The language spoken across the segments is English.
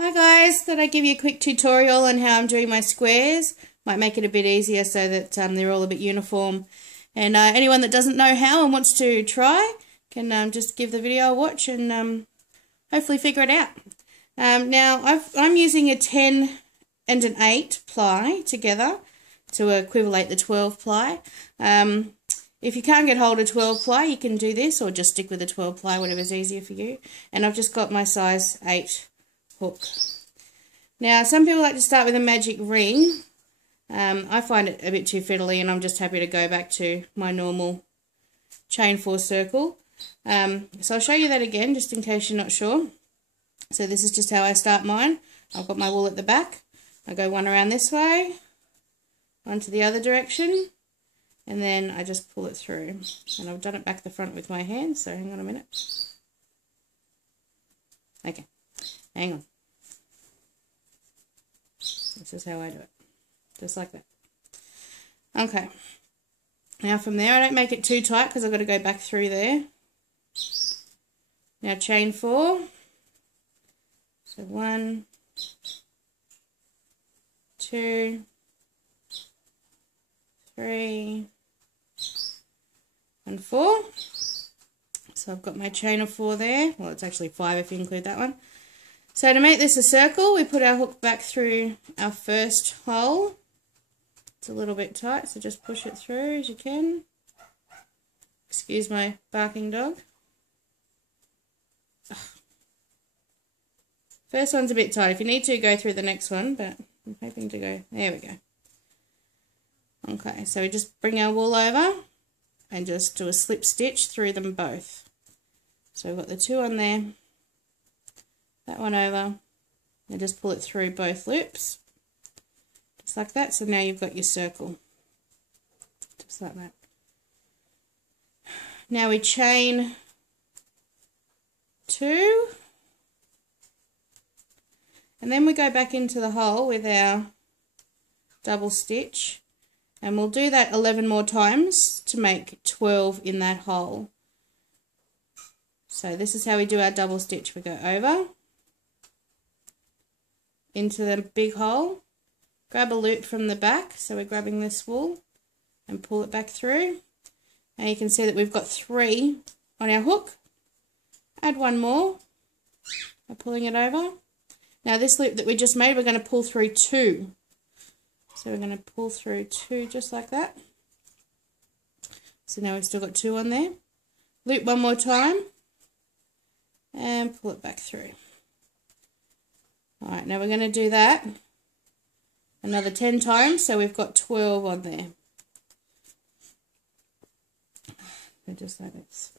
Hi guys, thought I'd give you a quick tutorial on how I'm doing my squares. Might make it a bit easier so that they're all a bit uniform. And anyone that doesn't know how and wants to try can just give the video a watch and hopefully figure it out. Now I'm using a 10 and an 8 ply together to equivalent the 12 ply. If you can't get hold of 12 ply, you can do this or just stick with the 12 ply, whatever's easier for you. And I've just got my size 8 hook. Now, some people like to start with a magic ring. I find it a bit too fiddly, and I'm just happy to go back to my normal chain 4 circle. So I'll show you that again, just in case you're not sure. So this is just how I start mine. I've got my wool at the back. I go one around this way, one to the other direction, and then I just pull it through. And I've done it back the front with my hand, so hang on a minute. Okay, hang on. This is how I do it, just like that. Okay, now from there I don't make it too tight because I've got to go back through there. Now chain 4, so 1, 2, 3, and 4. So I've got my chain of 4 there. Well, it's actually 5 if you include that one. So to make this a circle, we put our hook back through our first hole. It's a little bit tight, so just push it through as you can. Excuse my barking dog. First one's a bit tight. If you need to, go through the next one, but I'm hoping to go. There we go. Okay, so we just bring our wool over and just do a slip stitch through them both. So we've got the 2 on there. That one over, and just pull it through both loops, just like that. So now you've got your circle, just like that. Now we chain 2, and then we go back into the hole with our double stitch, and we'll do that 11 more times to make 12 in that hole. So this is how we do our double stitch. We go over into the big hole, grab a loop from the back, so we're grabbing this wool and pull it back through, and you can see that we've got 3 on our hook. Add one more by pulling it over. Now this loop that we just made, we're going to pull through 2, so we're going to pull through 2 just like that. So now we've still got 2 on there. Loop one more time and pull it back through. Alright, now we're going to do that another 10 times, so we've got 12 on there. So just like this.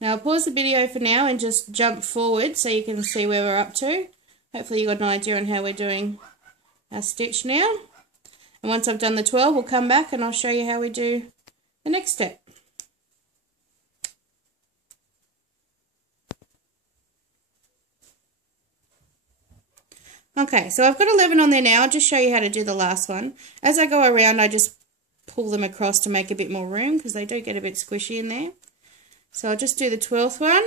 Now I'll pause the video for now and just jump forward so you can see where we're up to. Hopefully you've got an idea on how we're doing our stitch now. And once I've done the 12, we'll come back and I'll show you how we do the next step. Okay, so I've got 11 on there now. I'll just show you how to do the last one. As I go around, I just pull them across to make a bit more room because they do get a bit squishy in there. So I'll just do the 12th one.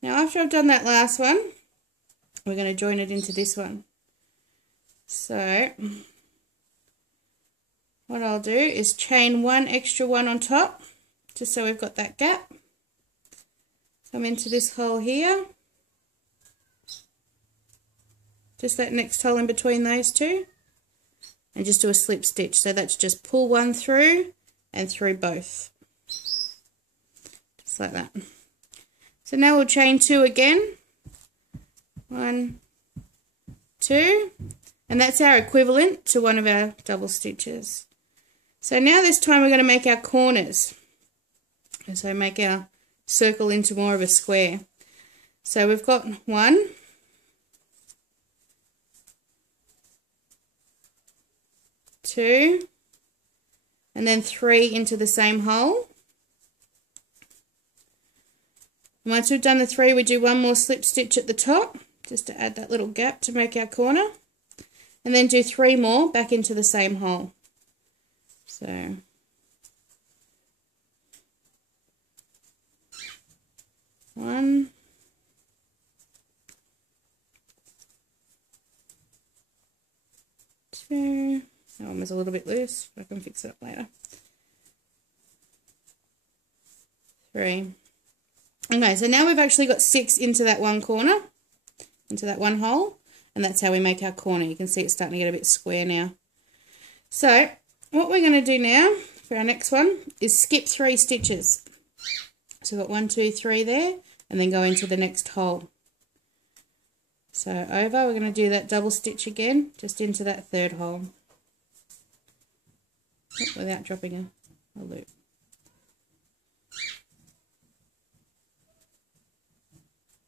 Now after I've done that last one, we're going to join it into this one. So what I'll do is chain 1 extra 1 on top, just so we've got that gap. Come into this hole here. Just that next hole in between those 2. And just do a slip stitch. So that's just pull 1 through and through both. Just like that. So now we'll chain 2 again. 1, 2. And that's our equivalent to one of our double stitches. So now this time we're going to make our corners. And so make our circle into more of a square. So we've got 1, 2, and then 3 into the same hole. And once we've done the 3, we do one more slip stitch at the top, just to add that little gap to make our corner. And then do 3 more back into the same hole. So, 1, 2, that one was a little bit loose, I can fix it up later. 3. Okay, so now we've actually got 6 into that one corner, into that one hole, and that's how we make our corner. You can see it's starting to get a bit square now. So, what we're going to do now for our next one is skip 3 stitches. So we've got 1, 2, 3 there, and then go into the next hole. So over, we're going to do that double stitch again, just into that 3rd hole, without dropping a loop.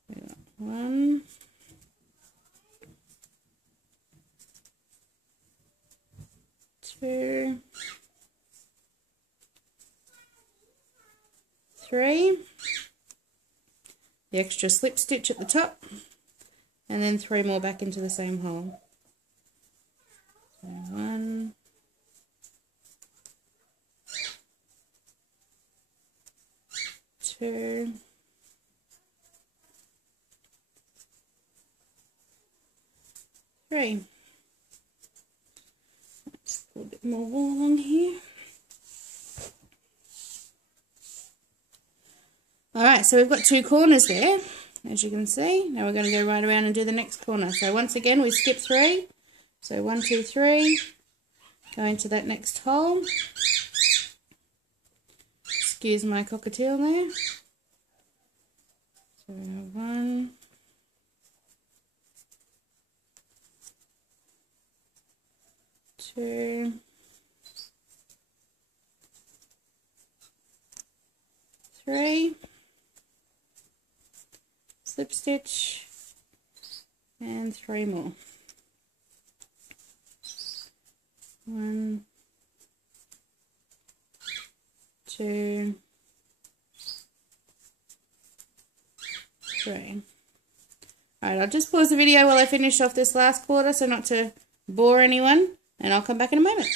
We got 1, 2, 3, the extra slip stitch at the top, and then 3 more back into the same hole. So 1, 2, 3. Let's put a bit more wool along here. Alright, so we've got 2 corners there, as you can see. Now we're going to go right around and do the next corner. So once again, we skip 3. So 1, 2, 3. Go into that next hole. Excuse my cockatiel there. So 1, 2, 3. Slip stitch, and 3 more. 1, 2, 3. Alright, I'll just pause the video while I finish off this last quarter so not to bore anyone, and I'll come back in a moment.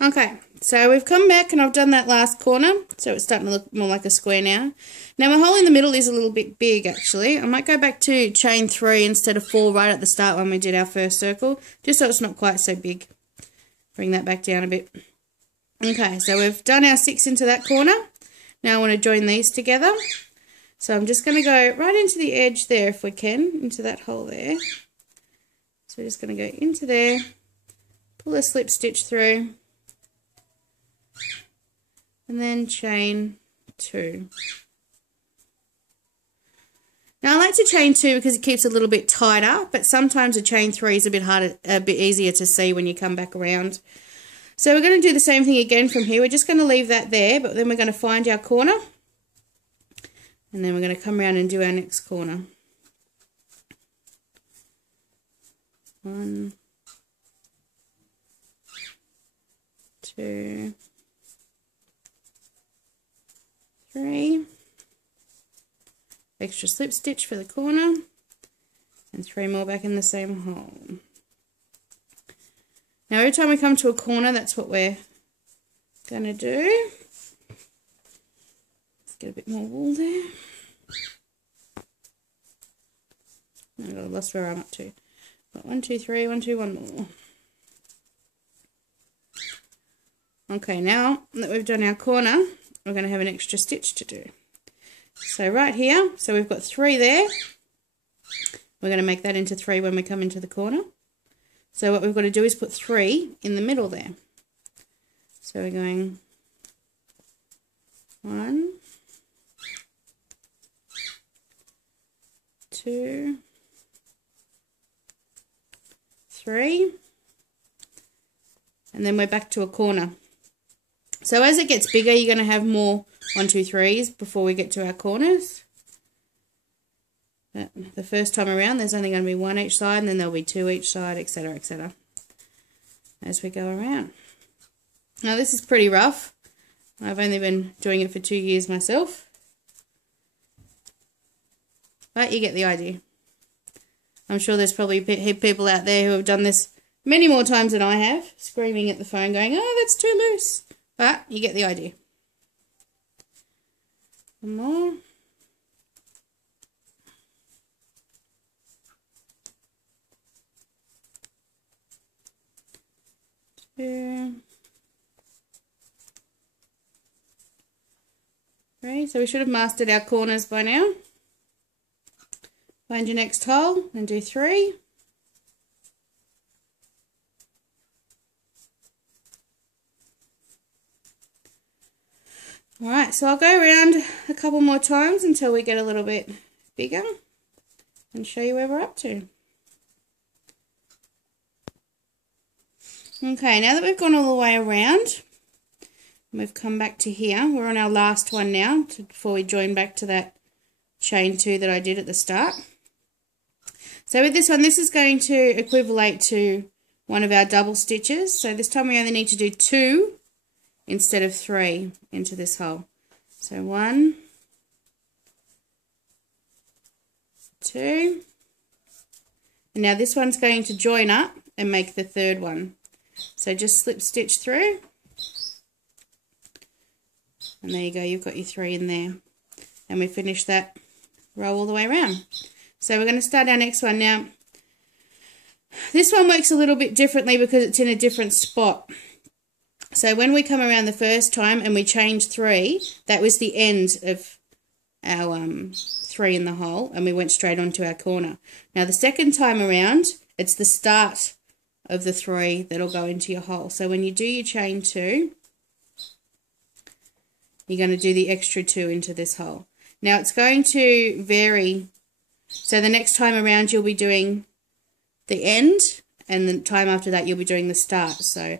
Okay, so we've come back and I've done that last corner, so it's starting to look more like a square now. Now my hole in the middle is a little bit big actually. I might go back to chain 3 instead of 4 right at the start when we did our first circle, just so it's not quite so big. Bring that back down a bit. Okay, so we've done our 6 into that corner. Now I want to join these together. So I'm just going to go right into the edge there if we can, into that hole there. So we're just going to go into there, pull a slip stitch through, and then chain 2. Now I like to chain 2 because it keeps a little bit tighter, but sometimes a chain 3 is a bit harder, a bit easier to see when you come back around. So we're going to do the same thing again from here. We're just going to leave that there, but then we're going to find our corner, and then we're going to come around and do our next corner. 1, 2, 3, extra slip stitch for the corner, and 3 more back in the same hole. Now every time we come to a corner, that's what we're going to do. Let's get a bit more wool there. I've lost where I'm up to. Got 1, 2, 3, 1, 2, 1 more. Okay, now that we've done our corner, we're going to have an extra stitch to do. So right here, so we've got 3 there. We're going to make that into 3 when we come into the corner. So what we've got to do is put 3 in the middle there. So we're going 1, 2, 3, and then we're back to a corner. So as it gets bigger, you're going to have more 1, 2, 3s before we get to our corners. But the first time around, there's only going to be 1 each side, and then there'll be 2 each side, etc., etc., as we go around. Now this is pretty rough. I've only been doing it for 2 years myself, But you get the idea. I'm sure there's probably people out there who have done this many more times than I have, screaming at the phone going, oh, that's too loose. But you get the idea. One more. Two. Three. So we should have mastered our corners by now. Find your next hole and do 3. Alright, so I'll go around a couple more times until we get a little bit bigger and show you where we're up to. Okay, now that we've gone all the way around, and we've come back to here, we're on our last one now before we join back to that chain 2 that I did at the start. So with this one, this is going to equivalent to one of our double stitches. So this time we only need to do 2 instead of 3 into this hole. So 1, 2, and now this one's going to join up and make the third one. So just slip stitch through, and there you go, you've got your 3 in there, and we finish that row all the way around. So we're going to start our next one now. This one works a little bit differently because it's in a different spot. So when we come around the first time and we change 3, that was the end of our 3 in the hole, and we went straight onto our corner. Now the second time around, it's the start of the 3 that'll go into your hole. So when you do your chain 2, you're going to do the extra 2 into this hole. Now it's going to vary. So the next time around you'll be doing the end, and the time after that you'll be doing the start. So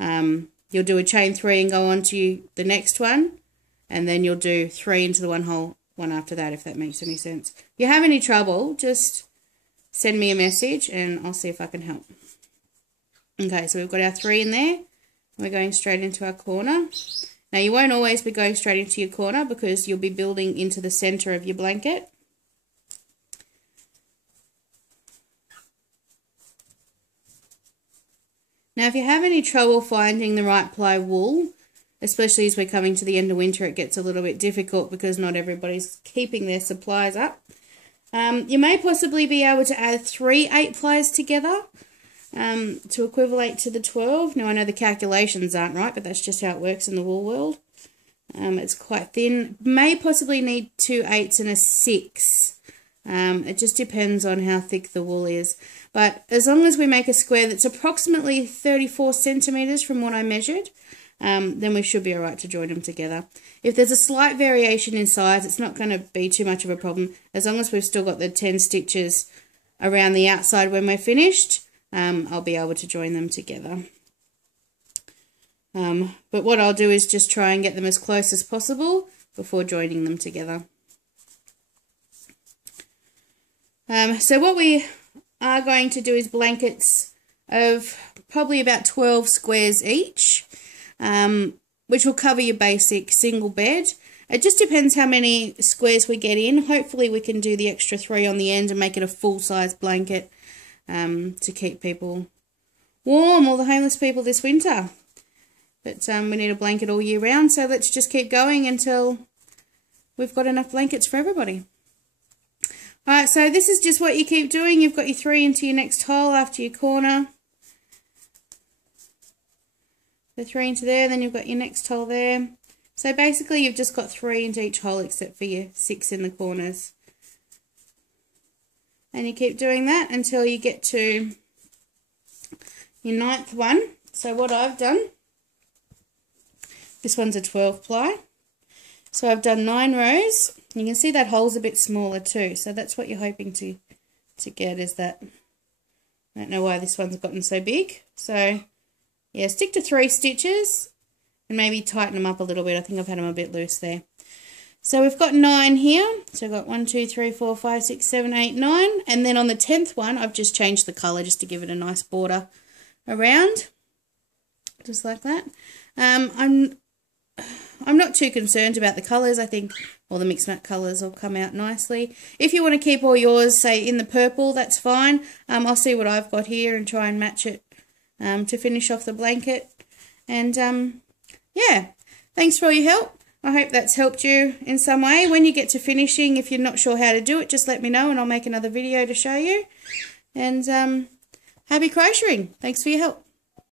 you'll do a chain 3 and go on to the next one, and then you'll do 3 into the one after that, if that makes any sense. If you have any trouble, just send me a message and I'll see if I can help. Okay, so we've got our 3 in there. We're going straight into our corner. Now you won't always be going straight into your corner because you'll be building into the center of your blanket. Now if you have any trouble finding the right ply wool, especially as we're coming to the end of winter, it gets a little bit difficult because not everybody's keeping their supplies up. You may possibly be able to add 3 8-plies together to equivalent to the 12. Now I know the calculations aren't right, but that's just how it works in the wool world. It's quite thin. May possibly need 2 8s and a 6. It just depends on how thick the wool is. But as long as we make a square that's approximately 34 centimetres from what I measured, then we should be alright to join them together. If there's a slight variation in size, it's not going to be too much of a problem. As long as we've still got the 10 stitches around the outside when we're finished, I'll be able to join them together. But what I'll do is just try and get them as close as possible before joining them together. So what we are going to do is blankets of probably about 12 squares each, which will cover your basic single bed. It just depends how many squares we get in. Hopefully we can do the extra 3 on the end and make it a full-size blanket to keep people warm, all the homeless people this winter. But we need a blanket all year round, so let's just keep going until we've got enough blankets for everybody. Alright, so this is just what you keep doing. You've got your 3 into your next hole after your corner. The 3 into there, then you've got your next hole there. So basically you've just got 3 into each hole except for your 6 in the corners. And you keep doing that until you get to your 9th one. So what I've done, this one's a 12-ply. So I've done 9 rows. You can see that hole's a bit smaller too. So that's what you're hoping to get, is that. I don't know why this one's gotten so big. So yeah, stick to 3 stitches and maybe tighten them up a little bit. I think I've had them a bit loose there. So we've got 9 here. So I've got 1, 2, 3, 4, 5, 6, 7, 8, 9. And then on the 10th one, I've just changed the colour just to give it a nice border around. Just like that. I'm not too concerned about the colours. I think all the mixed matte colours will come out nicely. If you want to keep all yours, say, in the purple, that's fine. I'll see what I've got here and try and match it to finish off the blanket. And, yeah, thanks for all your help. I hope that's helped you in some way. When you get to finishing, if you're not sure how to do it, just let me know and I'll make another video to show you. And happy crocheting. Thanks for your help.